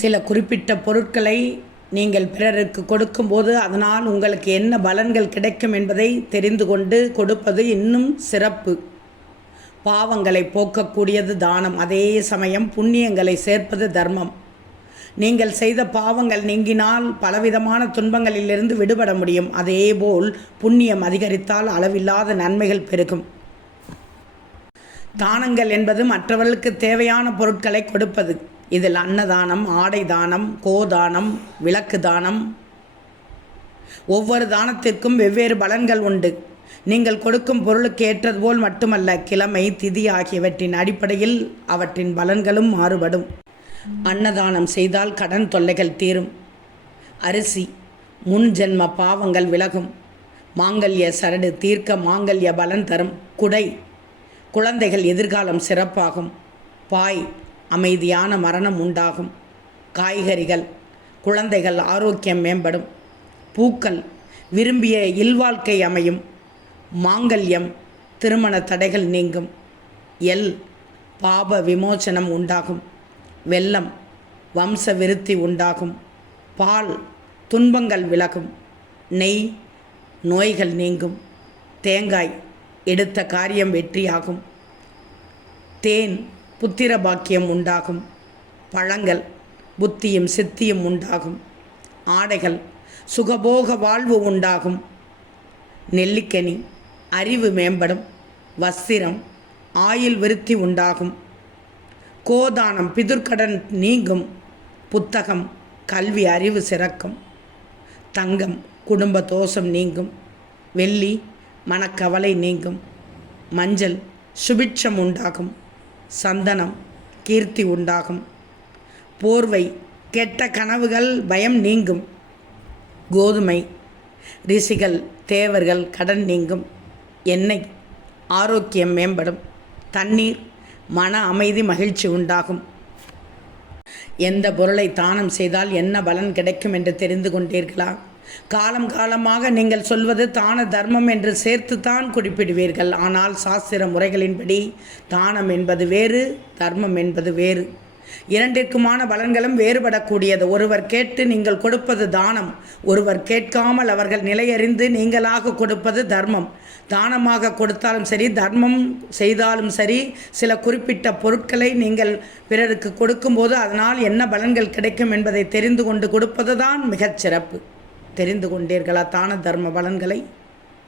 சில குறிப்பிட்ட பொருட்களை நீங்கள் பிறருக்கு கொடுக்கும்போது அதனால் உங்களுக்கு என்ன பலன்கள் கிடைக்கும் என்பதை தெரிந்து கொண்டு கொடுப்பது இன்னும் சிறப்பு. பாவங்களை போக்கக்கூடியது தானம். அதே சமயம் புண்ணியங்களை சேர்ப்பது தர்மம். நீங்கள் செய்த பாவங்கள் நீங்கினால் பலவிதமான துன்பங்களிலிருந்து விடுபட முடியும். அதேபோல் புண்ணியம் அதிகரித்தால் அளவில்லாத நன்மைகள் பெருகும். தானங்கள் என்பது மற்றவர்களுக்கு தேவையான பொருட்களை கொடுப்பது. இதில் அன்னதானம் ஆடை தானம் கோதானம் விளக்கு தானம் ஒவ்வொரு தானத்திற்கும் வெவ்வேறு பலன்கள் உண்டு. நீங்கள் கொடுக்கும் பொருளுக்கு ஏற்றது போல் மட்டுமல்ல கிழமை திதி ஆகியவற்றின் அடிப்படையில் அவற்றின் பலன்களும் மாறுபடும். அன்னதானம் செய்தால் கடன் தொல்லைகள் தீரும். அரிசி முன் ஜென்ம பாவங்கள் விலகும். மாங்கல்ய சரடு தீர்க்க மாங்கல்ய பலன் தரும். குடை குழந்தைகள் எதிர்காலம் சிறப்பாகும். பாய் அமைதியான மரணம் உண்டாகும். காய்கறிகள் குழந்தைகள் ஆரோக்கியம் மேம்படும். பூக்கள் விரும்பிய இல்வாழ்க்கை அமையும். மாங்கல்யம் திருமண தடைகள் நீங்கும். எல் பாப விமோச்சனம் உண்டாகும். வெள்ளம் வம்ச விருத்தி உண்டாகும். பால் துன்பங்கள் விலகும். நெய் நோய்கள் நீங்கும். தேங்காய் எடுத்த காரியம் வெற்றியாகும். தேன் புத்திர பாக்கியம் உண்டாகும். பழங்கள் புத்தியும் சித்தியும் உண்டாகும். ஆடைகள் சுகபோக வாழ்வு உண்டாகும். நெல்லிக்கனி அறிவு மேம்படும். வஸ்திரம் ஆயில் விருத்தி உண்டாகும். கோதானம் பிதுர்க்கடன் நீங்கும். புத்தகம் கல்வி அறிவு சிறக்கும். தங்கம் குடும்ப தோஷம் நீங்கும். வெள்ளி மனக்கவலை நீங்கும். மஞ்சள் சுபிட்சம் உண்டாகும். சந்தனம் கீர்த்தி உண்டாகும். போர்வை கெட்ட கனவுகள் பயம் நீங்கும். கோதுமை ரிஷிகள் தேவர்கள் கடன் நீங்கும். எண்ணெய் ஆரோக்கியம் மேம்படும். தண்ணீர் மன அமைதி மகிழ்ச்சி உண்டாகும். எந்த பொருளை தானம் செய்தால் என்ன பலன் கிடைக்கும் என்று தெரிந்து கொண்டீர்களா? காலம் காலமாக நீங்கள் சொல்வது தான தர்மம் என்று சேர்த்துத்தான் குறிப்பிடுவீர்கள். ஆனால் சாஸ்திர முறைகளின்படி தானம் என்பது வேறு தர்மம் என்பது வேறு. இரண்டிற்குமான பலன்களும் வேறுபடக்கூடியது. ஒருவர் கேட்டு நீங்கள் கொடுப்பது தானம் ஒருவர் கேட்காமல் அவர்கள் நிலையறிந்து நீங்களாக கொடுப்பது தர்மம். தானமாக கொடுத்தாலும் சரி தர்மம் செய்தாலும் சரி சில குறிப்பிட்ட பொருட்களை நீங்கள் பிறருக்கு கொடுக்கும்போது அதனால் என்ன பலன்கள் கிடைக்கும் என்பதை தெரிந்து கொண்டு கொடுப்பது தான் மிகச் சிறப்பு தெரிந்து கொண்டீர்களா? தான தர்ம பலன்களை